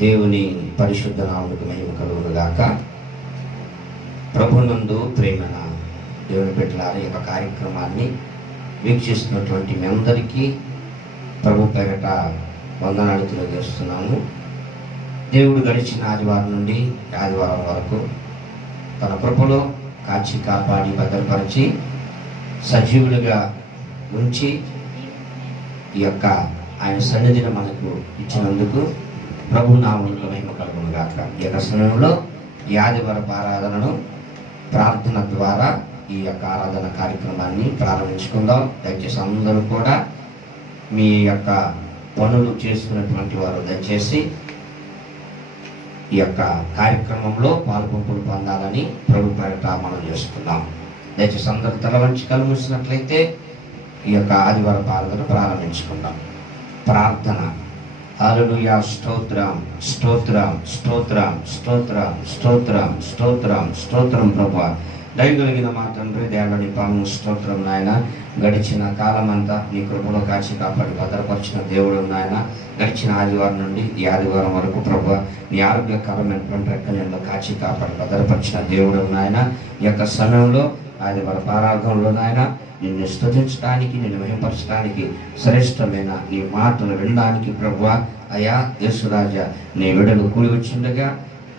దేవుని పరిశుద్ధ నామమునకు మహిమ కలుగును గాక. ప్రభునందు ప్రేమన దేవుని బిడ్డలారా, ఈ యొక్క కార్యక్రమాన్ని వీక్షిస్తున్నటువంటి మీ అందరికీ ప్రభు పేరట వందనాలు తెలియజేస్తున్నాను. దేవుడు గడిచిన ఆదివారం నుండి ఆదివారం వరకు తన కృపలో కాచి కాపాడి భద్రపరిచి సజీవులుగా ఉంచి ఈ యొక్క ఆయన సన్నిధిని మనకు ఇచ్చినందుకు ప్రభు నామమునకు మహిమ కలుగును గాక. ఈ యొక్క సమయంలో ఈ ఆదివారపు ఆరాధనను ప్రార్థన ద్వారా ఈ యొక్క ఆరాధన కార్యక్రమాన్ని ప్రారంభించుకుందాం. దయచేసి అందరూ కూడా మీ యొక్క పనులు చేసుకున్నటువంటి వారు దయచేసి ఈ యొక్క కార్యక్రమంలో పాల్పంపులు పొందాలని ప్రభు పేరట మనం చేసుకుందాం. దయచేసి అందరూ తల వంచి కళ్ళు మూసినట్లయితే ఈ యొక్క ఆదివారం ఆరాధన ప్రారంభించుకుందాం. ప్రార్థన. హల్లెలూయా. స్తోత్రం స్తోత్రం స్తోత్రం స్తోత్రం స్తోత్రం స్తోత్రం స్తోత్రం ప్రభువా. దయగలిగిన మా తండ్రి, దేవుని పాము స్తోత్రం నాయన. గడిచిన కాలమంతా నీ కృపలో కాచి కాపాడి భద్రపరిచిన దేవుడు నాయన. గడిచిన ఆదివారం నుండి ఈ ఆదివారం వరకు ప్రభువా నీ ఆరోగ్యకరమైనటువంటి రెక్కలలో కాచి కాపాడి భద్రపరిచిన దేవుడు నాయన. ఈ యొక్క సమయంలో ఆదివారం ఆరాధనలో నాయన నిన్ను స్తుతించడానికి, నిన్ను మహిమపరచడానికి, శ్రేష్టమైన నీ మాటలు వినడానికి ప్రభువా అయా యేసురాజా నీ బిడ్డలు కూడి వచ్చిండగా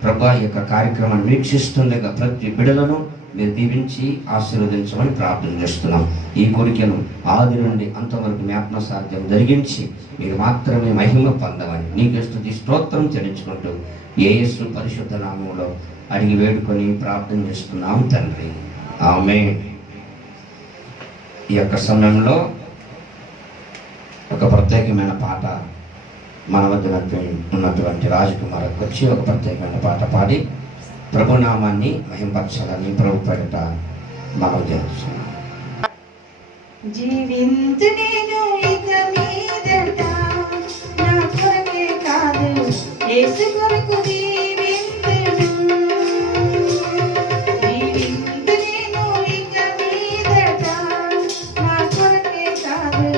ప్రభువా ఈ యొక్క కార్యక్రమాన్ని వీక్షిస్తుండగా ప్రతి బిడ్డలను మీరు దీవించి ఆశీర్వదించమని ప్రార్థన చేస్తున్నాం. ఈ కోరికను ఆది నుండి అంతవరకు మీ ఆత్మసాధ్యం జరిగించి మీరు మాత్రమే మహిమ పొందమని నీకు స్తుతి స్తోత్రం చెల్లించుకుంటూ యేసు పరిశుద్ధ నామములో అడిగి వేడుకొని ప్రార్థన చేస్తున్నాం తండ్రి. ఆమేన్. ఈ యొక్క సమయంలో ఒక ప్రత్యేకమైన పాట మన వద్ద ఉన్నటువంటి రాజకుమారికి వచ్చి ఒక ప్రత్యేకమైన పాట పాడి ప్రభునామాన్ని మహింపరచాలని ప్రభు పేరిట మనం చేస్తున్నాం. జీవించు నేను ఇక మీదట నా కొరకే కాదు యేసు కొరకు జీవించును. జీవించు నేను ఇక మీదట నా కొరకే కాదు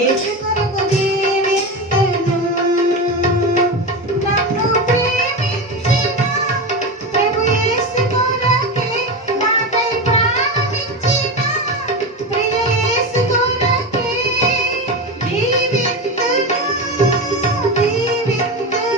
యేసు కొరకు జీవించును. నన్ను ప్రేమించిన ప్రభు యేసు కొరకే నాకై ప్రాణమిచ్చిన ప్రియ యేసు కొరకే జీవించును. జీవించును.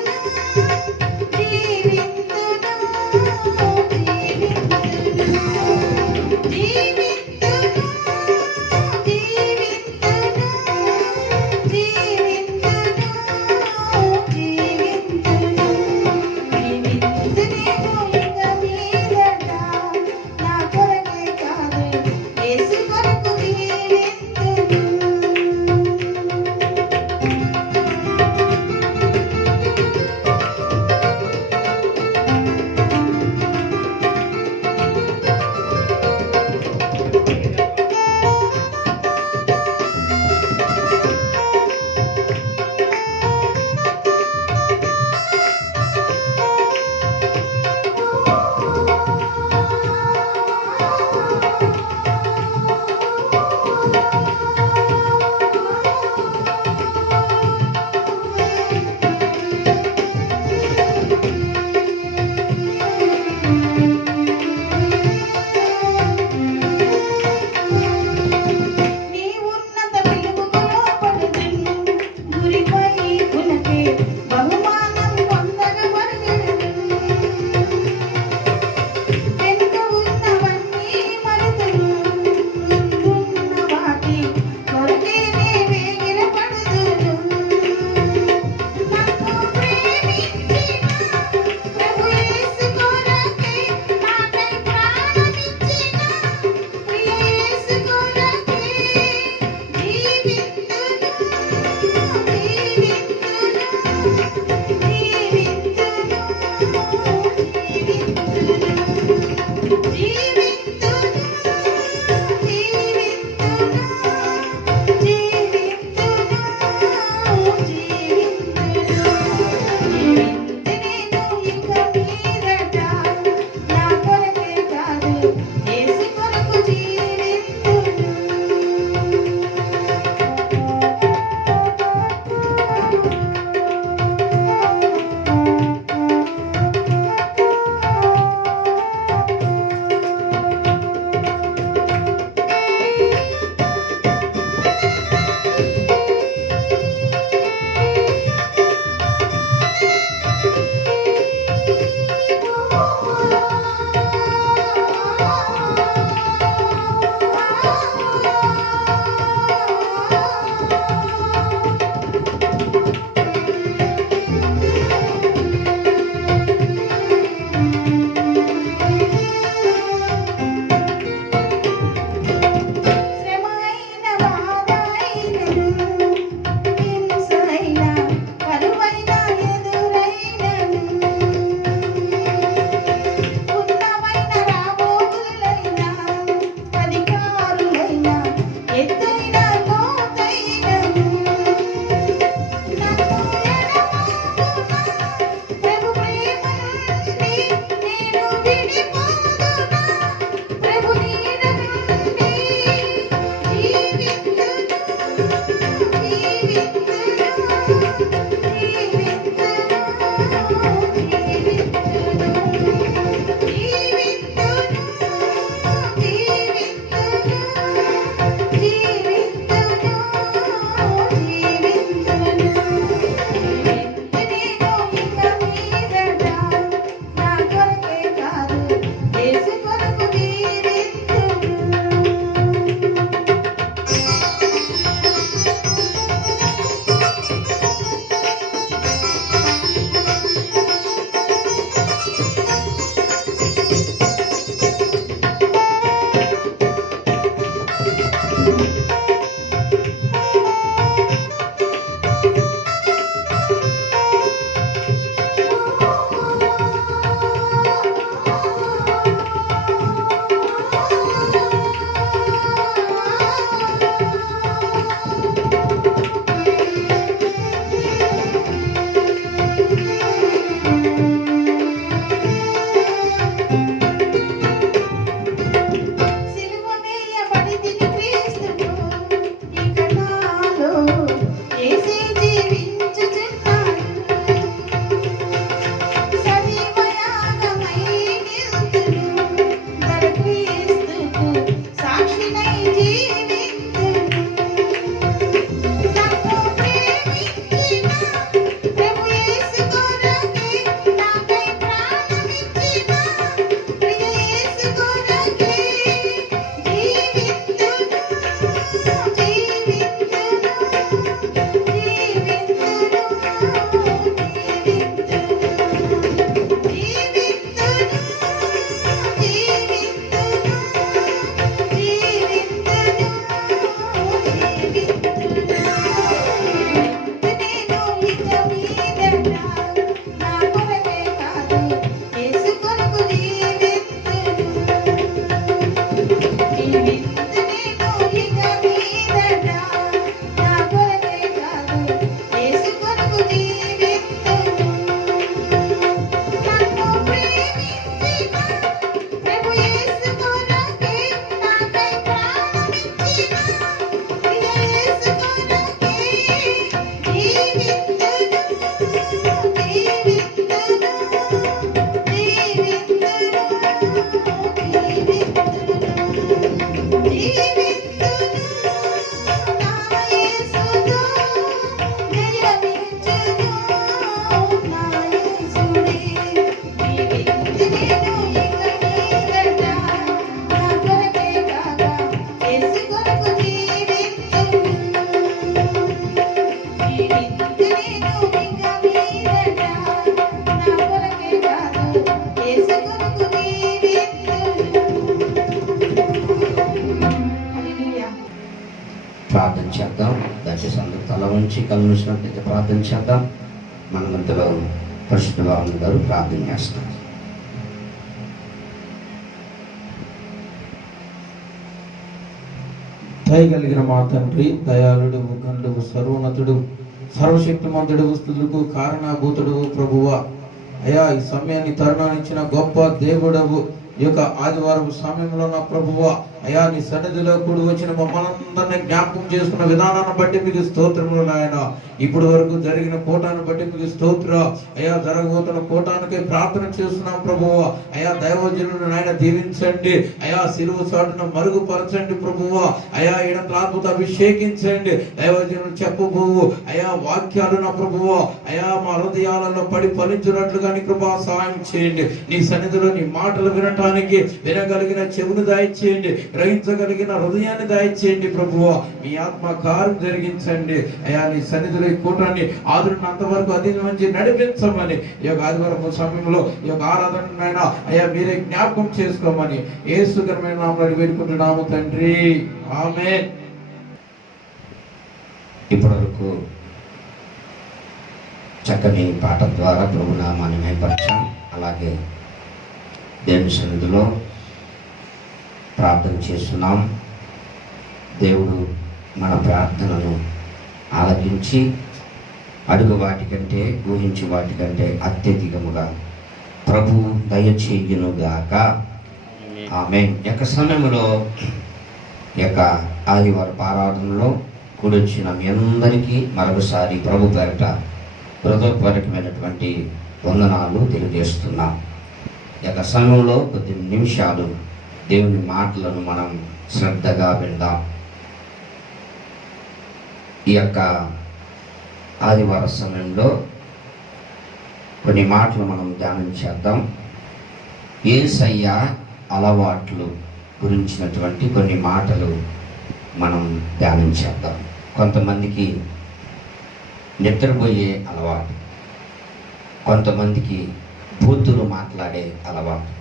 మీదట నా కొరకే కాదు యేసు కొరకు జీవింతును జీవింతునేను ఇక మీదట నా కొరకే కాదు యేసు కొరకు జీవింతును నన్ను ప్రేమించిన ప్రభు యేసు కొరకే నాకై ప్రాణమిచ్చిన ప్రియ యేసు కొరకే జీవింతును ప్రార్థన చేద్దాం. దయచేసి అందరూ తల ఉంచి కళ్ళు మూసినట్లయితే ప్రార్థన చేద్దాం. మన మధ్యలో పరిశుద్ధ భావన గారు ప్రార్థన చేస్తారు. దయగలిగిన మా తండ్రి, దయాళుడు, గండువు, సర్వోన్నతుడు, సర్వశక్తిమంతుడు, స్థుతులకు కారణభూతుడు ప్రభువా, అయా ఈ సమయాన్ని తరుణాన్నిచ్చిన గొప్ప దేవుడవు, ఈ యొక్క ఆదివారం సమయంలో నా ప్రభువా, అయా నీ సన్నిధిలో కూడి వచ్చిన మమ్మల్ని అందరినీ జ్ఞాపకం చేసుకున్న విధానాన్ని బట్టి మీకు స్తోత్రములు నాయన. ఇప్పుడు వరకు జరిగిన కూటాన్ని బట్టి మీకు స్తోత్ర. అయా జరగబోతున్న కూటానికి ప్రార్థన చేస్తున్నాం ప్రభువా. అయా దైవజనులను నాయన దీవించండి. అయా సిలువ చాటును మరుగుపరచండి ప్రభువా. అయా ఈడంతో అభిషేకించండి. దైవజనులు చెప్పబోవు అయా వాక్యాలు నా ప్రభువా, అయా మా హృదయాలలో పడి ఫలించినట్లుగా నీ కృపా సహాయం చేయండి. నీ సన్నిధిలో నీ మాటలు వినటానికి వినగలిగిన చెవును దయచేయండి, గ్రహించగలిగిన హృదయాన్ని దయచేయండి ప్రభువా. మీ ఆత్మ కార్యం జరిగించండి. అయా నీ సన్నిధిలో ఈ కూటాన్ని ఆదురున్నంత వరకు అధిగమించి నడిపించమని, ఈ యొక్క ఆదివారం సమయంలో ఈ యొక్క ఆరాధన అయా మీరే జ్ఞాపకం చేసుకోమని యేసుకరమైన నామములో వేడుకుంటున్నాము తండ్రి, ఆమేన్. ఇప్పటివరకు చక్కని పాట ద్వారా ప్రభు నామాన్ని మహిమపరచాం. అలాగే దేవుని సన్నిధిలో ప్రార్థన చేస్తున్నాం. దేవుడు మన ప్రార్థనను ఆలకించి అడుగు వాటికంటే ఊహించు వాటికంటే అత్యధికముగా ప్రభు దయచేయునుగాక. ఆమేన్. యొక్క సమయంలో యొక్క ఆదివారం ఆరాధనలో కూడొచ్చిన మీ అందరికీ మరొకసారి ప్రభు పేరట హృదయపూర్వకమైనటువంటి వందనాలు తెలియజేస్తున్నాం. ఈ యొక్క సమయంలో కొద్ది నిమిషాలు దేవుని మాటలను మనం శ్రద్ధగా విందాం. ఈ యొక్క ఆదివార సమయంలో కొన్ని మాటలు మనం ధ్యానం చేద్దాం. యేసయ్య అలవాట్లు గురించినటువంటి కొన్ని మాటలు మనం ధ్యానం చేద్దాం. కొంతమందికి నిద్రపోయే అలవాటు, కొంతమందికి బూతులు మాట్లాడే అలవాటు,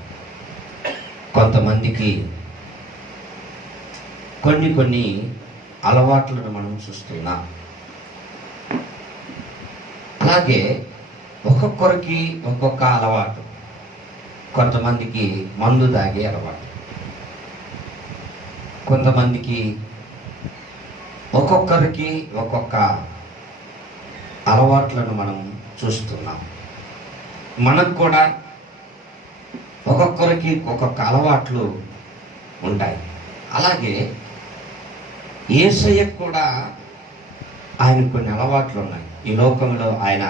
కొంతమందికి కొన్ని అలవాట్లను మనం చూస్తున్నాం. అలాగే ఒక్కొక్కరికి ఒక్కొక్క అలవాటు. కొంతమందికి మందు తాగే అలవాటు, కొంతమందికి ఒక్కొక్కరికి ఒక్కొక్క అలవాట్లను మనం చూస్తున్నాం. మనకు కూడా ఒక్కొక్కరికి ఒక్కొక్క అలవాట్లు ఉంటాయి. అలాగే యేసయ్యకు కూడా ఆయన కొన్ని అలవాట్లు ఉన్నాయి. ఈ లోకంలో ఆయన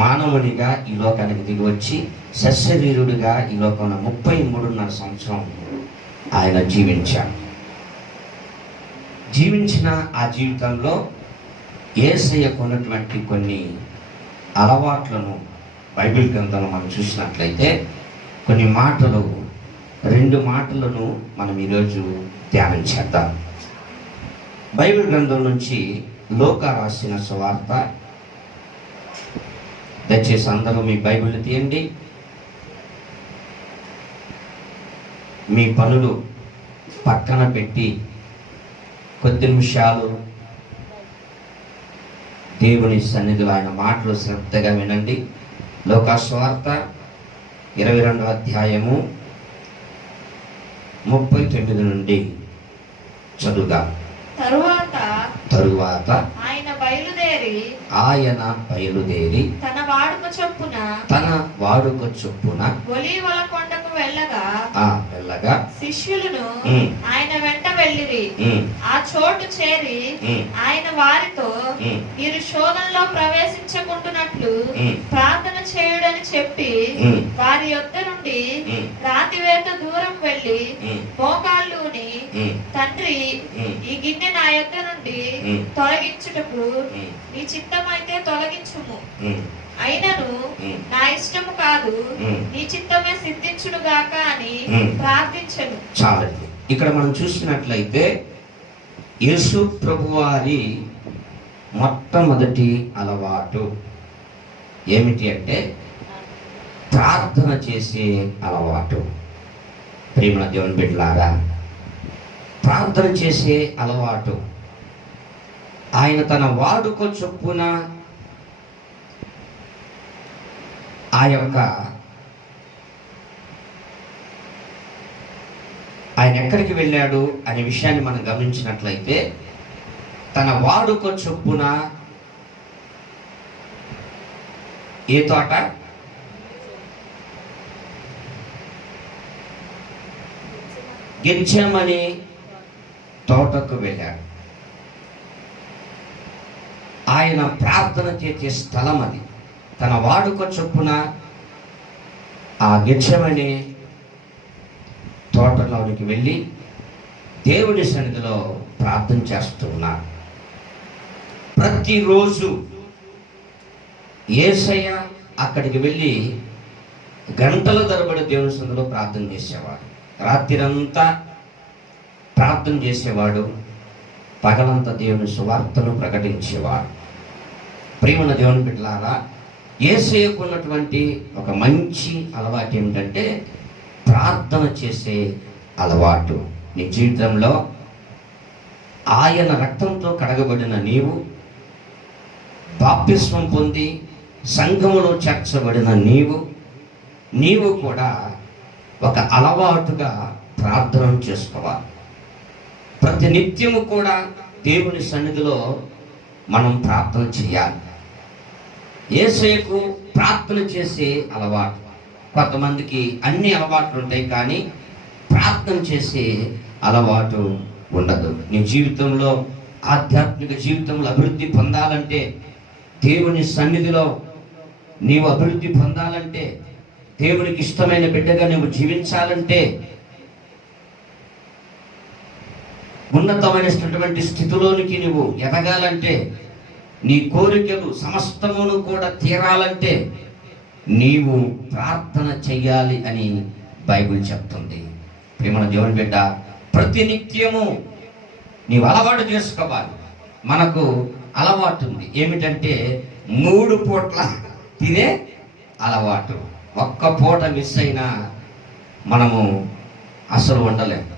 మానవునిగా ఈ లోకానికి దిగి వచ్చి సశరీరుడిగా ఈ లోకంలో 33.5 సంవత్సరం ఆయన జీవించిన ఆ జీవితంలో యేసయ్యకు ఉన్నటువంటి కొన్ని అలవాట్లను బైబిల్ గ్రంథంలో మనం చూసినట్లయితే కొన్ని మాటలు, 2 మాటలను మనం ఈరోజు ధ్యానం చేద్దాం. బైబిల్ గ్రంథం నుంచి లూకా రాసిన సువార్త. దయచేసి అందరూ మీ బైబిల్ తీయండి. మీ పనులు పక్కన పెట్టి కొద్ది నిమిషాలు దేవుని సన్నిధిలో ఆయన మాటలు శ్రద్ధగా వినండి. లోకాసువార్త 22వ అధ్యాయము 39 నుండి చదువుగా. తరువాత ఆయన బయలుదేరి తన వాడుక చొప్పున ఒలీవల కొండకు వెళ్ళగా శిష్యులను ఆయన వెంట వెళ్ళిరి. ఆ చోటు చేరి ఆయన వారితో, మీరు శోధనలో ప్రవేశించకుంటున్నట్లు ప్రార్థన చేయుడని చెప్పి వారి యొద్ద నుండి రాతివేత దూరం వెళ్ళి మోకాళ్ళుని, తండ్రి, ఈ గిన్నె నా యొద్ద నుండి తొలగించుటకు నీ చిత్తమైతే తొలగించుము, అయినను నా ఇష్టము కాదు నీ చిత్తమే సిద్ధించును గాక అని ప్రార్థించెను. చాలండి. ఇక్కడ మనం చూసినట్లయితే యేసు ప్రభువారి మొట్టమొదటి అలవాటు ఏమిటి అంటే ప్రార్థన చేసే అలవాటు. ప్రియమైన దేవుని బిడ్డలారా, ప్రార్థన చేసే అలవాటు ఆయన తన వాడుక చొప్పున ఆయన ఎక్కడికి వెళ్ళాడు అనే విషయాన్ని మనం గమనించినట్లయితే తన వాడుక చొప్పున ఏ తోట? గెత్సేమనే తోటకు వెళ్ళాడు. ఆయన ప్రార్థన చేసే స్థలం అది. తన వాడుక చొప్పున ఆ గెత్సేమనే తోటలోనికి వెళ్ళి దేవుడి సన్నిధిలో ప్రార్థన చేస్తున్నారు. ప్రతిరోజు యేసయ్య అక్కడికి వెళ్ళి గంటల తరబడి దేవుని సన్నిధిలో ప్రార్థన చేసేవాడు. రాత్రిరంతా ప్రార్థన చేసేవాడు, పగలంతా దేవుని సువార్తను ప్రకటించేవాడు. ప్రియమైన దేవుని బిడ్డలారా, యేసయ్యకు ఉన్నటువంటి ఒక మంచి అలవాటు ఏమిటంటే ప్రార్థన చేసే అలవాటు. నీ జీవితంలో ఆయన రక్తంతో కడగబడిన బాప్తిస్మం పొంది సంఘములో చేర్చబడిన నీవు కూడా ఒక అలవాటుగా ప్రార్థన చేసుకోవాలి. ప్రతి నిత్యము కూడా దేవుని సన్నిధిలో మనం ప్రార్థన చేయాలి. యేసయ్యకు ప్రార్థన చేసే అలవాటు. కొంతమందికి అన్ని అలవాట్లు ఉంటాయి, కానీ ప్రార్థన చేసే అలవాటు ఉండదు. నీ జీవితంలో, ఆధ్యాత్మిక జీవితంలో అభివృద్ధి పొందాలంటే, దేవుని సన్నిధిలో నీవు అభివృద్ధి పొందాలంటే, దేవునికి ఇష్టమైన బిడ్డగా నువ్వు జీవించాలంటే, ఉన్నతమైనటువంటి స్థితిలోనికి నువ్వు ఎదగాలంటే, నీ కోరికలు సమస్తమును కూడా తీరాలంటే నీవు ప్రార్థన చెయ్యాలి అని బైబిల్ చెప్తుంది. ప్రియమైన దేవుని బిడ్డ, ప్రతి నిత్యము నీవు అలవాటు చేసుకోవాలి. మనకు అలవాటు ఉంది ఏమిటంటే 3 పూట్ల తినే అలవాటు. ఒక్క పూట మిస్ అయినా మనము అసలు ఉండలేము.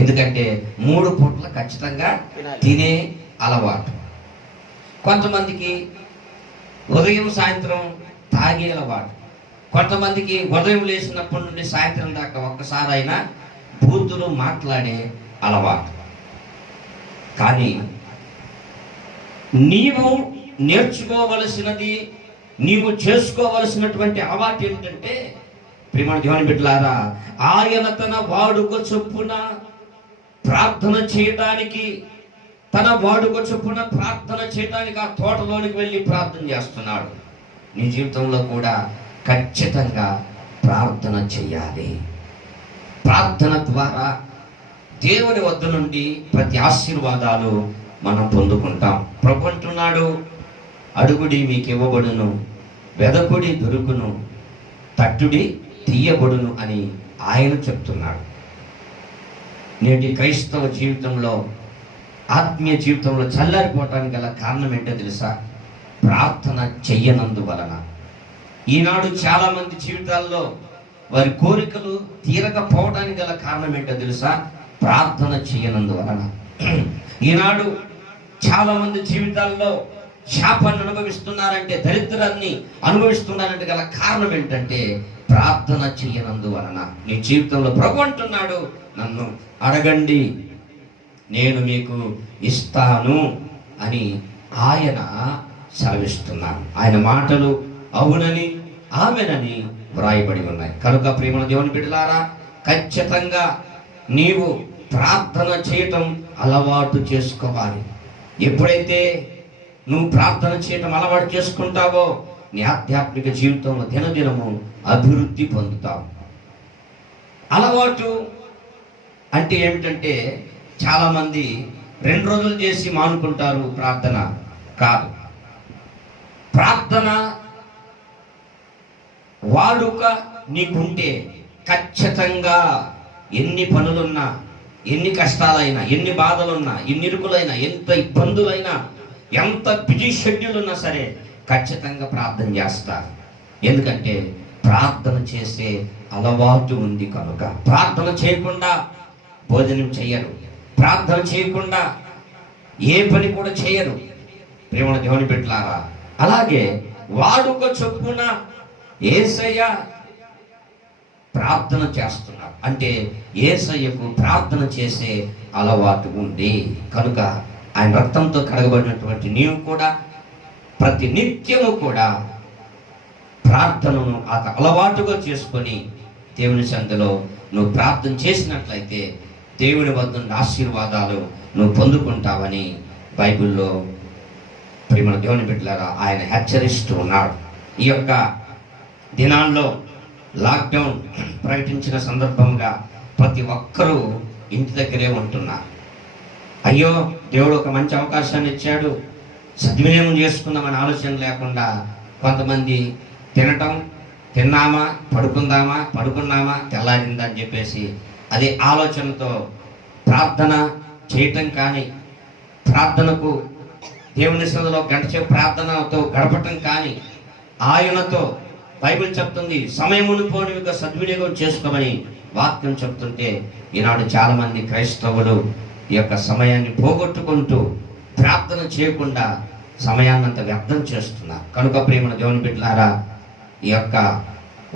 ఎందుకంటే 3 పూట్ల ఖచ్చితంగా తినే అలవాటు. కొంతమందికి ఉదయం సాయంత్రం తాగే అలవాటు. కొంతమందికి ఉదయం లేచినప్పటి నుండి సాయంత్రం దాకా ఒక్కసారి అయినా బూతులు మాట్లాడే అలవాటు. కానీ నీవు నేర్చుకోవలసినది, నీవు చేసుకోవలసినటువంటి అలవాటు ఏమిటంటే, ప్రియమైన దేవుని బిడ్డలారా, ఆయన తన వాడుక చొప్పున ప్రార్థన చేయడానికి ఆ తోటలోనికి వెళ్ళి ప్రార్థన చేస్తున్నాడు. నీ జీవితంలో కూడా ఖచ్చితంగా ప్రార్థన చేయాలి. ప్రార్థన ద్వారా దేవుని వద్ద నుండి ప్రతి ఆశీర్వాదాలు మనం పొందుకుంటాం. ప్రభు అంటున్నాడు, అడుగుడి మీకు ఇవ్వబడును, వెదకుడి దొరుకును, తట్టుడి తీయబడును అని ఆయన చెప్తున్నాడు. నేటి క్రైస్తవ జీవితంలో, ఆత్మీయ జీవితంలో చల్లారిపోవటానికి గల కారణం ఏంటో తెలుసా? ప్రార్థన చెయ్యనందువలన. ఈనాడు చాలా మంది జీవితాల్లో వారి కోరికలు తీరకపోవడానికి గల కారణం ఏంటో తెలుసా? ప్రార్థన చేయనందువలన. ఈనాడు చాలా మంది జీవితాల్లో శాపాన్ని అనుభవిస్తున్నారంటే, దరిద్రాన్ని అనుభవిస్తున్నారంటే గల కారణం ఏంటంటే ప్రార్థన చెయ్యనందువలన. నీ జీవితంలో ప్రభు అంటున్నాడు, నన్ను అడగండి నేను మీకు ఇస్తాను అని ఆయన సెలవిస్తున్నాను. ఆయన మాటలు అవునని ఆమెనని వ్రాయబడి ఉన్నాయి. కనుక ప్రియమైన దేవుని బిడ్డలారా, ఖచ్చితంగా నీవు ప్రార్థన చేయటం అలవాటు చేసుకోవాలి. ఎప్పుడైతే నువ్వు ప్రార్థన చేయటం అలవాటు చేసుకుంటావో నీ ఆధ్యాత్మిక జీవితంలో దినదినము అభివృద్ధి పొందుతావు. అలవాటు అంటే ఏమిటంటే, చాలామంది 2 రోజులు చేసి మానుకుంటారు. ప్రార్థన కాదు. ప్రార్థన వాడుక నీకుంటే ఖచ్చితంగా ఎన్ని పనులున్నా, ఎన్ని కష్టాలైనా, ఎన్ని బాధలున్నా, ఎన్ని ఇరుకులైనా, ఎంత ఇబ్బందులైనా, ఎంత బిజీ షెడ్యూల్ ఉన్నా సరే ఖచ్చితంగా ప్రార్థన చేస్తారు. ఎందుకంటే ప్రార్థన చేసే అలవాటు ఉంది కనుక. ప్రార్థన చేయకుండా భోజనం చేయరు, ప్రార్థన చేయకుండా ఏ పని కూడా చేయరు. ప్రియమైన దేవుని బిడ్డలారా, అలాగే వాడుక చొప్పున యేసయ్య ప్రార్థన చేస్తున్నారు. అంటే యేసయ్యకు ప్రార్థన చేసే అలవాటు ఉంది కనుక ఆయన రక్తంతో కడగబడినటువంటి నీవు కూడా ప్రతి నిత్యము కూడా ప్రార్థనను అలవాటుగా చేసుకొని దేవుని సన్నిధిలో నువ్వు ప్రార్థన చేసినట్లయితే దేవుని వద్ద నుండి ఆశీర్వాదాలు నువ్వు పొందుకుంటావని బైబిల్లో ప్రియమైన దేవుని బిడ్డలారా ఆయన హెచ్చరిస్తూ ఉన్నాడు. ఈ యొక్క దినాల్లో లాక్డౌన్ ప్రకటించిన సందర్భంగా ప్రతి ఒక్కరూ ఇంటి దగ్గరే ఉంటున్నారు. అయ్యో దేవుడు ఒక మంచి అవకాశాన్ని ఇచ్చాడు, సద్వినియోగం చేసుకుందామని ఆలోచన లేకుండా కొంతమంది తిన్నామా పడుకున్నామా తెల్లారిందా అని చెప్పేసి అదే ఆలోచనతో ప్రార్థన చేయటం కానీ, ప్రార్థనకు దేవుని సన్నిధిలో గంట సేపు ప్రార్థనతో గడపటం కానీ, ఆయనతో బైబిల్ చెప్తుంది సమయమును పోనివిగా సద్వినియోగం చేసుకోమని వాక్యం చెప్తుంటే ఈనాడు చాలామంది క్రైస్తవులు ఈ యొక్క సమయాన్ని పోగొట్టుకుంటూ ప్రార్థన చేయకుండా సమయాన్నంత వ్యర్థం చేస్తున్నారు. కనుక ప్రియమైన దేవుని బిడ్డలారా, ఈ యొక్క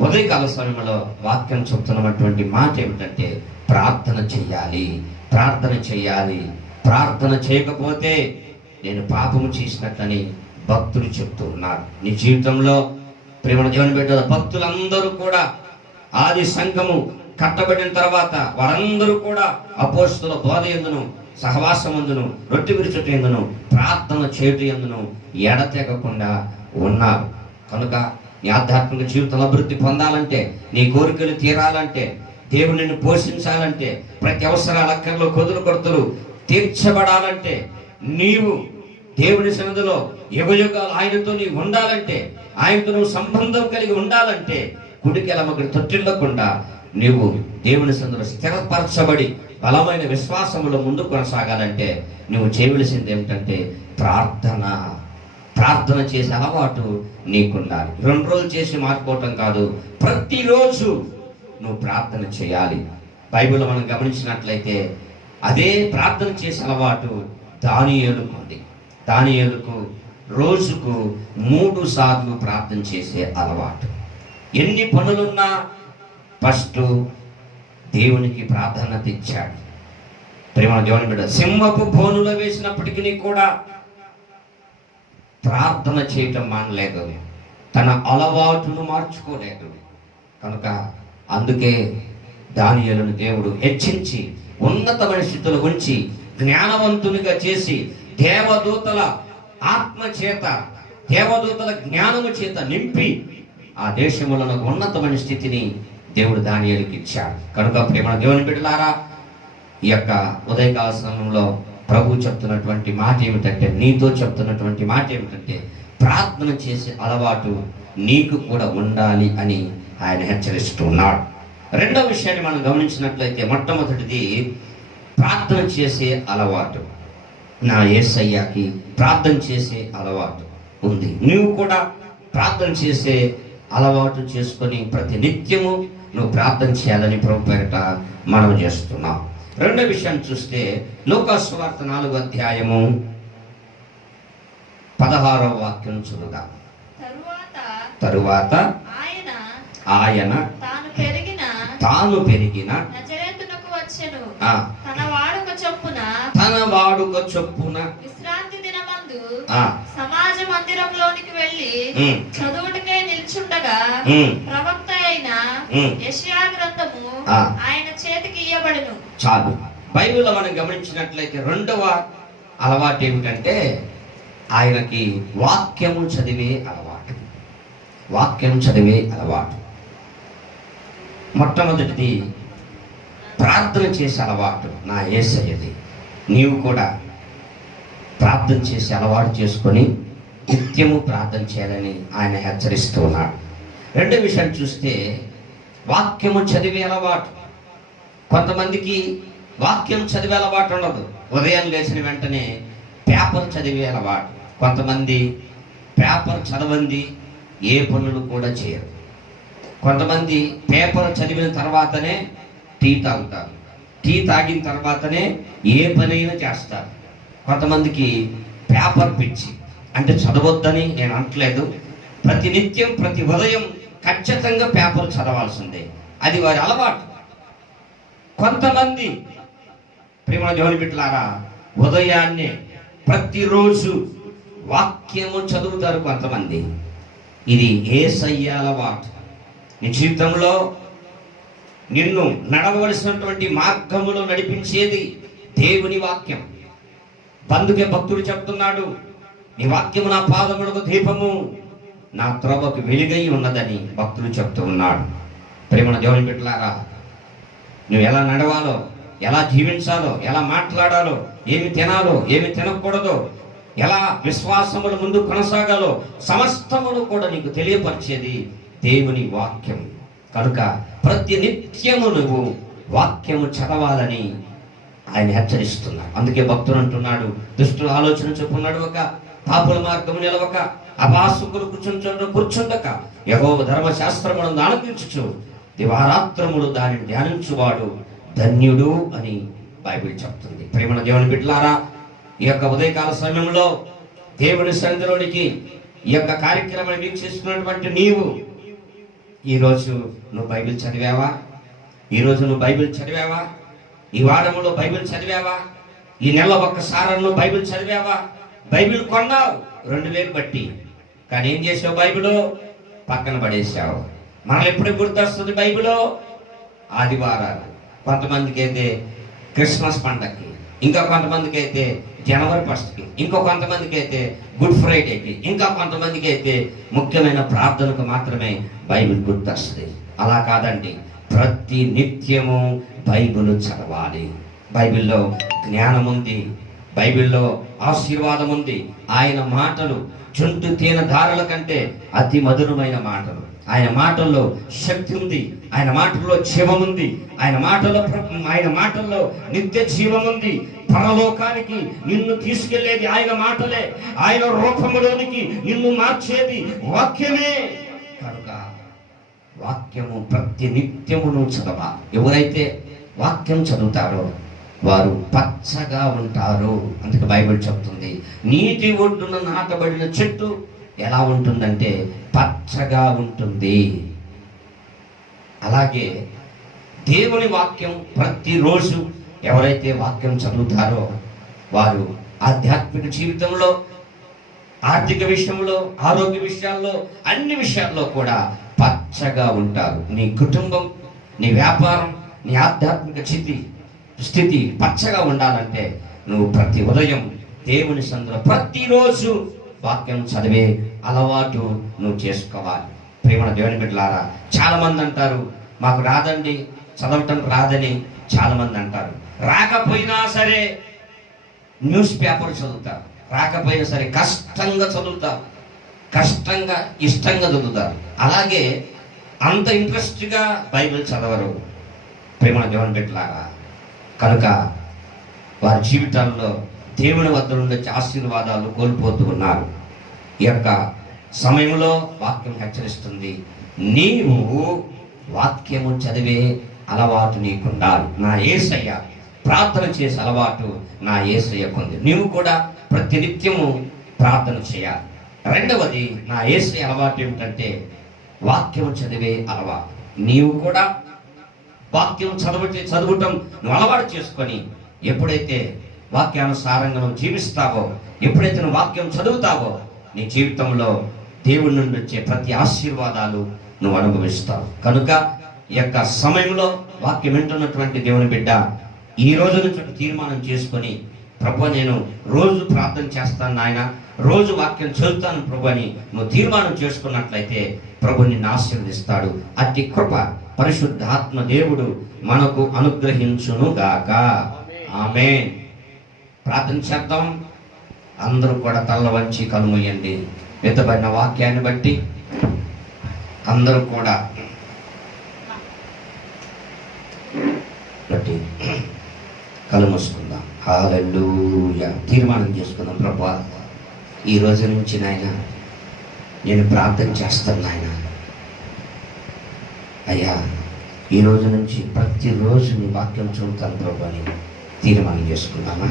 ఉదయకాల సమయంలో వాక్యం చెప్తున్నటువంటి మాట ఏమిటంటే ప్రార్థన చెయ్యాలి, ప్రార్థన చెయ్యాలి. ప్రార్థన చేయకపోతే నేను పాపము చేసినట్లని భక్తులు చెప్తూ ఉన్నారు. నీ జీవితంలో ప్రియమైన దేవుని బిడ్డల భక్తులందరూ కూడా ఆది సంఘము కట్టబడిన తర్వాత వారందరూ కూడా అపోస్తలుల బోధ యందును, సహవాసమందును, రొట్టె విరుచుట యందును, ప్రార్థన చేయుట యందును ఎడతెగకుండా ఉన్నారు. కనుక నీ ఆధ్యాత్మిక జీవితంలో అభివృద్ధి పొందాలంటే, నీ కోరికలు తీరాలంటే, దేవుడు నిన్ను పోషించాలంటే, ప్రతి అవసరాల అక్కర్లో కొదులు కొరతలు తీర్చబడాలంటే, నీవు దేవుని సన్నిధిలో యుగయుగాలు ఆయనతో నీవు ఉండాలంటే, ఆయనతో నువ్వు సంబంధం కలిగి ఉండాలంటే, కుడికి ఎడమకి తొట్టిల్లకుండా నీవు దేవుని సన్నిధిలో స్థిరపరచబడి బలమైన విశ్వాసములో ముందు కొనసాగాలంటే నువ్వు చేయవలసింది ఏమిటంటే ప్రార్థన చేసే అలవాటు నీకుండాలి. 2 రోజులు చేసి మార్చుకోవటం కాదు, ప్రతిరోజు నువ్వు ప్రార్థన చేయాలి. బైబిల్లో మనం గమనించినట్లయితే అదే ప్రార్థన చేసే అలవాటు దానియేలుకు ఉంది. దానియేలుకు రోజుకు 3 సార్లు ప్రార్థన చేసే అలవాటు. ఎన్ని పనులున్నా ఫస్ట్ దేవునికి ప్రాధాన్యత ఇచ్చాడు. ప్రేమ దేవుని బిడ్డ సింహపు బోనులో వేసినప్పటికీ కూడా ప్రార్థన చేయటం మానలేదు, తన అలవాటును మార్చుకోలేదు. కనుక అందుకే దానియేలును దేవుడు హెచ్చించి ఉన్నతమైన స్థితిలో ఉంచి జ్ఞానవంతునిగా చేసి దేవదూతల ఆత్మ చేత, దేవదూతల జ్ఞానము చేత నింపి ఆ దేశంలో ఉన్నతమైన స్థితిని దేవుడు దానియేలుకి ఇచ్చాడు. కనుక ప్రేమ దేవుని బిడ్డలారా, ఈ యొక్క ఉదయకాల సమయంలో ప్రభు చెప్తున్నటువంటి మాట ఏమిటంటే, నీతో చెప్తున్నటువంటి మాట ఏమిటంటే ప్రార్థన చేసే అలవాటు నీకు కూడా ఉండాలి అని ఆయన హెచ్చరిస్తూ ఉన్నాడు. రెండవ విషయాన్ని మనం గమనించినట్లయితే, మొట్టమొదటిది ప్రార్థన చేసే అలవాటు. నా యేసయ్యకి ప్రార్థన చేసే అలవాటు ఉంది. నీవు కూడా ప్రార్థన చేసే అలవాటు చేసుకొని ప్రతి నిత్యము నువ్వు ప్రార్థన చేయాలని ప్రభు పేరిట మనం చేస్తున్నాం. రెండో విషయాన్ని చూస్తే లూకా సువార్త 4వ అధ్యాయము 16వ వాక్యం చదువుదాం. తరువాత ఆయన తాను పెరిగిన నజరేతునకు వచ్చెను. ఆ, తన వాడుక చొప్పున విశ్రాంతి దినమందు సమాజ మందిరంలోనికి వెళ్ళి చదువుటకై నిల్చుండగా ప్రవక్త అయిన యెషయా గ్రంథము ఆయన చేతికి ఇయ్యబడెను. చాలు. బైబిల్లో మనం గమనించినట్లయితే రెండవ అలవాటు ఏమిటంటే ఆయనకి వాక్యము చదివే అలవాటు. వాక్యం చదివే అలవాటు. మొట్టమొదటిది ప్రార్థన చేసే అలవాటు. నా యేసయ్యది. నీవు కూడా ప్రార్థన చేసే అలవాటు చేసుకొని నిత్యము ప్రార్థన చేయాలని ఆయన హెచ్చరిస్తూ ఉన్నాడు. రెండో విషయం చూస్తే వాక్యము చదివే అలవాటు. కొంతమందికి వాక్యం చదివే అలవాటు ఉండదు. ఉదయం లేచిన వెంటనే పేపర్ చదివే అలవాటు. కొంతమంది పేపర్ చదవంది ఏ పనులు కూడా చేయరు. కొంతమంది పేపర్ చదివిన తర్వాతనే టీ తాగుతారు. టీ తాగిన తర్వాతనే ఏ పనైనా చేస్తారు. కొంతమందికి పేపర్ పిచ్చి. అంటే చదవద్దని నేను అనట్లేదు. ప్రతినిత్యం ప్రతి ఉదయం ఖచ్చితంగా పేపర్ చదవాల్సిందే. అది వారి అలవాటు. కొంతమంది ప్రేమ దేవుని బిడ్డలారా ఉదయాన్నే ప్రతిరోజు వాక్యము చదువుతారు. కొంతమంది ఇది యేసయ్య అలవాటు. నీ జీవితంలో నిన్ను నడవలసినటువంటి మార్గములో నడిపించేది దేవుని వాక్యం. అందుకే భక్తుడు చెప్తున్నాడు, నీ వాక్యము నా పాదములకు దీపము, నా త్రోవకు వెలుగై ఉన్నదని భక్తుడు చెప్తూ ఉన్నాడు. ప్రేమ దేవుని బిడ్డలారా, నువ్వు ఎలా నడవాలో, ఎలా జీవించాలో, ఎలా మాట్లాడాలో, ఏమి తినాలో, ఏమి తినకూడదో, ఎలా విశ్వాసముల ముందు కొనసాగాలో సమస్తమును కూడా నీకు తెలియపరిచేది దేవుని వాక్యం. కనుక ప్రతి నిత్యము నువ్వు వాక్యము చదవాలని ఆయన హెచ్చరిస్తున్నాడు. అందుకే భక్తుడు అంటున్నాడు, దుష్టుల ఆలోచన చొప్పున నడవక, పాపుల మార్గము నిలవక, అపాసుకులు కూర్చుండక యెహోవా ధర్మశాస్త్రమును ఆనందించుచు దివారాత్రములు దానిని ధ్యానించువాడు ధన్యుడు అని బైబిల్ చెప్తుంది. ప్రేమణ దేవుని బిడ్డలారా, ఈ యొక్క ఉదయకాల సమయంలో దేవుని సన్నిధిలోనికి ఈ యొక్క కార్యక్రమాన్ని వీక్షిస్తున్నటువంటి నీవు ఈరోజు నువ్వు బైబిల్ చదివావా? ఈరోజు నువ్వు బైబిల్ చదివావా? ఈ వారములో బైబిల్ చదివావా? ఈ నెల ఒక్కసారి నువ్వు బైబిల్ చదివావా? బైబిల్ కొన్నావు 2000 బట్టి, కానీ ఏం చేసావు? బైబిల్ పక్కన పడేసావు. మనల్ని ఎప్పుడు గుర్తొస్తుంది బైబిల్? ఆదివారాలు, కొంతమందికి అయితే క్రిస్మస్ పండగకి, ఇంకా కొంతమందికి అయితే జనవరి 1కి, ఇంకో కొంతమందికి అయితే గుడ్ ఫ్రైడేకి, ఇంకా కొంతమందికి అయితే ముఖ్యమైన ప్రార్థనకు మాత్రమే బైబిల్ గుర్తొస్తుంది. అలా కాదండి, ప్రతి నిత్యము బైబిల్ చదవాలి. బైబిల్లో జ్ఞానం ఉంది, బైబిల్లో ఆశీర్వాదం ఉంది. ఆయన మాటలు చుంటు తేనె ధారల కంటే అతి మధురమైన మాటలు. ఆయన మాటల్లో శక్తి ఉంది, ఆయన మాటల్లో జీవం ఉంది, ఆయన మాటల్లో నిత్య జీవం ఉంది. పరలోకానికి నిన్ను తీసుకెళ్లేది ఆయన మాటలే. ఆయన రూపంలోనికి నిన్ను మార్చేది వాక్యమే. కనుక వాక్యము ప్రతి నిత్యమును చదవాలి. ఎవరైతే వాక్యం చదువుతారో వారు పచ్చగా ఉంటారు. అందుకే బైబిల్ చెప్తుంది, నీటి ఒడ్డున నాటబడిన చెట్టు ఎలా ఉంటుందంటే పచ్చగా ఉంటుంది. అలాగే దేవుని వాక్యం ప్రతిరోజు ఎవరైతే వాక్యం చదువుతారో వారు ఆధ్యాత్మిక జీవితంలో, ఆర్థిక విషయంలో, ఆరోగ్య విషయాల్లో, అన్ని విషయాల్లో కూడా పచ్చగా ఉంటారు. నీ కుటుంబం, నీ వ్యాపారం, నీ ఆధ్యాత్మిక స్థితి పచ్చగా ఉండాలంటే నువ్వు ప్రతి ఉదయం దేవుని సన్నిధిలో ప్రతిరోజు వాక్యం చదివే అలవాటు నువ్వు చేసుకోవాలి. ప్రేమ దేవుని బిడ్డలారా, చాలా మంది అంటారు మాకు రాదండి, చదవటం రాదని చాలా మంది అంటారు. రాకపోయినా సరే న్యూస్ పేపర్ చదువుతారు, రాకపోయినా సరే కష్టంగా చదువుతారు, కష్టంగా ఇష్టంగా చదువుతారు. అలాగే అంత ఇంట్రెస్ట్గా బైబిల్ చదవరు. ప్రేమ దేవుని బిడ్డలారా, కనుక వారి జీవితాల్లో దేవుని వద్ద నుండి ఆశీర్వాదాలు కోల్పోతూ ఉన్నారు. ఈ యొక్క సమయంలో వాక్యం హెచ్చరిస్తుంది, నీవు వాక్యము చదివే అలవాటు నీకుండాలి. నా యేసయ్య ప్రార్థన చేసే అలవాటు నా యేసయ్యకు ఉంది. నీవు కూడా ప్రతినిత్యము ప్రార్థన చేయాలి. రెండవది నా యేసయ్య అలవాటు ఏమిటంటే వాక్యం చదివే అలవాటు. నీవు కూడా వాక్యం చదవటం నువ్వు అలవాటు చేసుకొని ఎప్పుడైతే వాక్యానుసారంగా నువ్వు జీవిస్తావో, ఎప్పుడైతే నువ్వు వాక్యం చదువుతావో, నీ జీవితంలో దేవుడి నుండి వచ్చే ప్రతి ఆశీర్వాదాలు నువ్వు అనుభవిస్తావు. కనుక ఈ యొక్క సమయంలో వాక్యం వింటున్నటువంటి దేవుని బిడ్డ ఈ రోజు నుంచి ఒక తీర్మానం చేసుకొని, ప్రభు నేను రోజు ప్రార్థన చేస్తాను నాయన, రోజు వాక్యం చదువుతాను ప్రభు అని నువ్వు తీర్మానం చేసుకున్నట్లయితే ప్రభు నిన్ను ఆశీర్వదిస్తాడు. అట్టి కృప పరిశుద్ధాత్మ దేవుడు మనకు అనుగ్రహించును గాక. ఆమేన్. ప్రార్థన చేద్దాం. అందరూ కూడా తల్ల వంచి కనుమూయండి. ఎత్తబడిన వాక్యాన్ని బట్టి అందరూ కూడా కళ్ళు మూసుకుందాం. హల్లెలూయా. తీర్మానం చేసుకుందాం. ప్రభువా ఈ రోజు నుంచి నాయన నేను ప్రార్థన చేస్తాను నాయన. అయ్యా ఈ రోజు నుంచి ప్రతిరోజు నీ వాక్యం చదువుతాను ప్రభు అని తీర్మానం చేసుకుందామా?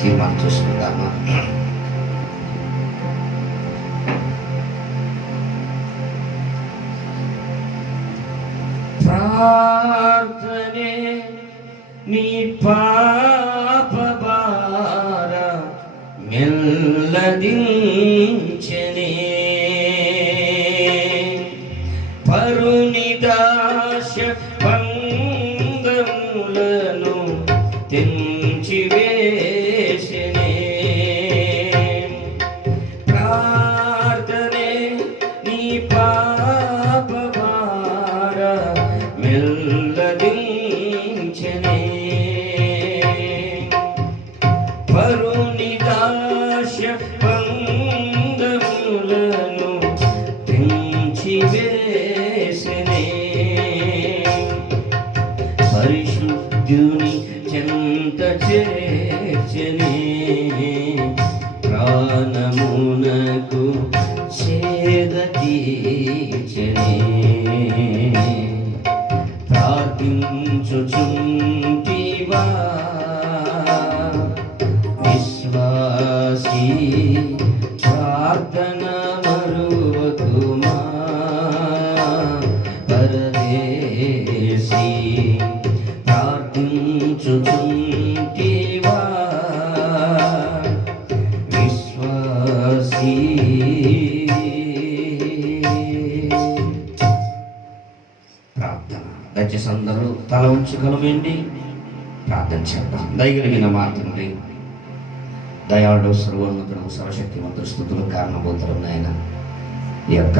తీర్మానం చేసుకుందామా? ప్రార్థనే నీ పాప భార మెల్లదించెనే, పరుని దాశ పంగములను తెంచివేసెనే. ప్రార్థనే నీ పాప భార మెల్లదించెనే, పరుని దాశ పంగములను తెంచివేసెనే. పరిశుద్ధుని చెంత చేర్చెనే, ప్రాణమునకు సేద తీర్చెనే. ప్రార్థించుచుంటివా విశ్వాసీ, ప్రార్థన మరువకుమా పరదేశీ. ప్రార్థించుచుంటివా విశ్వాసీ. ప్రార్థన. దయచేసి అందరూ తల ఉంచగలమేంటి? ప్రార్థన చేద్దాం. దయగలిగిన మా తండ్రి, దయాళుడు, సర్వోన్నతుడు, సర్వశక్తిమంతుడు, స్తుతులు కారణభూతులు నాయన, ఈ యొక్క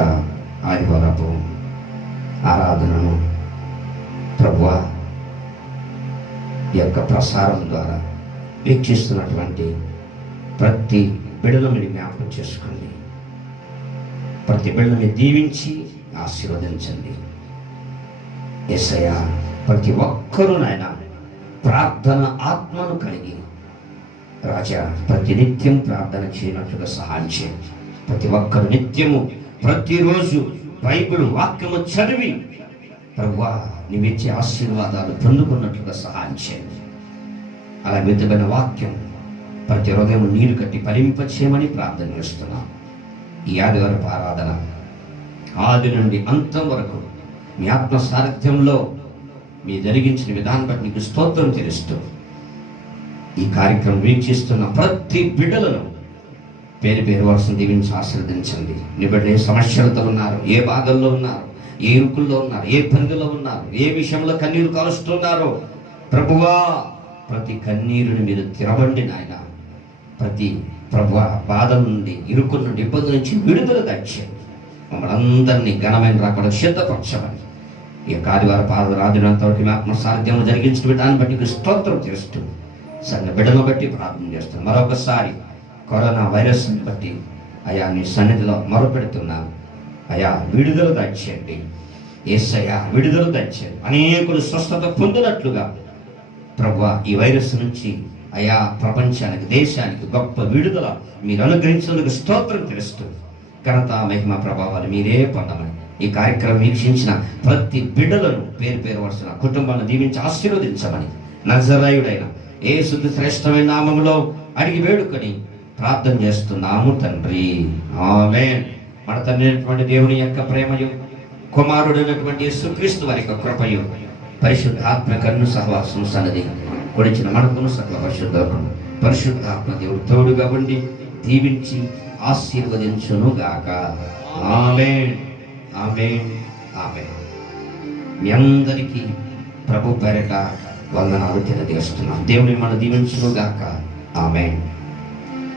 ఆదివారపు ఆరాధనను ప్రభువా ఈ యొక్క ప్రసారం ద్వారా వీక్షిస్తున్నటువంటి ప్రతి బిడ్డను మీరు జ్ఞాపకం చేసుకోండి. ప్రతి బిడ్డని దీవించి ఆశీర్వదించండి. యేసయ్యా ప్రతి ఒక్కరూ నాయన ప్రార్థన ఆత్మను కలిగి రాజా ప్రతి నిత్యం ప్రార్థన చేయనట్లుగా సహాయం చేయండి. ప్రతి ఒక్కరు నిత్యము ప్రతిరోజు బైబిల్ వాక్యము చదివి ప్రభువా నీవిచ్చే ఆశీర్వాదాలు పొందుకున్నట్లుగా సహాయం చేయండి. అలా విధమైన వాక్యం ప్రతి హృదయం నీరు కట్టి ఫలింపచేయమని ప్రార్థన చేస్తున్నాం. ఈ ఆదివారపు ఆరాధన ఆది నుండి అంతం వరకు మీ ఆత్మ సారథ్యంలో మీ జరిగించిన విధానం బట్టి నీకు స్తోత్రం తెలుస్తూ ఈ కార్యక్రమం వీక్షిస్తున్న ప్రతి బిడ్డలను పేరు పేరు వరుసను దీవించి ఆశీర్వదించండి. నీ బిడ్డలు ఏ సమస్యలతో ఉన్నారు, ఏ బాధల్లో ఉన్నారు, ఏ ఇరుకుల్లో ఉన్నారు, ఏ ఇబ్బందుల్లో ఉన్నారు, ఏ విషయంలో కన్నీరు కాలుస్తున్నారో ప్రభువా ప్రతి కన్నీరుని మీరు తిరవండి నాయన. ప్రతి ప్రభువా బాధల నుండి, ఇరుకుల నుండి, ఇబ్బందుల నుంచి విడుదల దయచేయండి. మమ్మల్ని అందరినీ ఘనమైన రాకుండా సిద్ధపరచమని ఈ ఆదివారం రాజునంతవరకు మీ ఆత్మ సారథ్యంలో జరిగించిన విధానం బట్టి స్తోత్రం చేస్తూ సంఘ బిడ్డను బట్టి ప్రార్థన చేస్తున్నాం. మరొకసారి కరోనా వైరస్ని బట్టి అయా నీ సన్నిధిలో మొరపెడుతున్నాను. అయా విడుదల దయచేయండి. యేసయ్యా విడుదల దయచేయండి. అనేకులు స్వస్థత పొందినట్లుగా ప్రభువా ఈ వైరస్ నుంచి అయా ప్రపంచానికి, దేశానికి గొప్ప విడుదల మీరు అనుగ్రహించినందుకు స్తోత్రం తెలుస్తూ ఘనత, మహిమ, ప్రభావాలు మీరే పొందమని ఈ కార్యక్రమం వీక్షించిన ప్రతి బిడ్డలను పేరు పేరు వరుసన కుటుంబాన్ని దీవించి ఆశీర్వదించమని నజరేయుడైన యేసు శ్రేష్టమైన నామములో అడిగి వేడుకొని ప్రార్థన చేస్తున్నాము తండ్రి. ఆమేన్. మన తండ్రి అయినటువంటి దేవుని యొక్క ప్రేమయు, కుమారుడైనటువంటి యేసుక్రీస్తు వారి యొక్క కృపయు, పరిశుద్ధాత్మ కన్ను సహవాసం సన్నది కొడిచిన మనకును సకల పరిశుద్ధాత్మ దేవుడు తోడుగా ఉండి దీవించి ఆశీర్వదించును గాక. ఆమేన్, ఆమేన్, ఆమేన్. మీ అందరికీ ప్రభు పేరట వందనాలు తెలియజేస్తున్నాం. దేవుని మనం దీవించును గాక. ఆమేన్.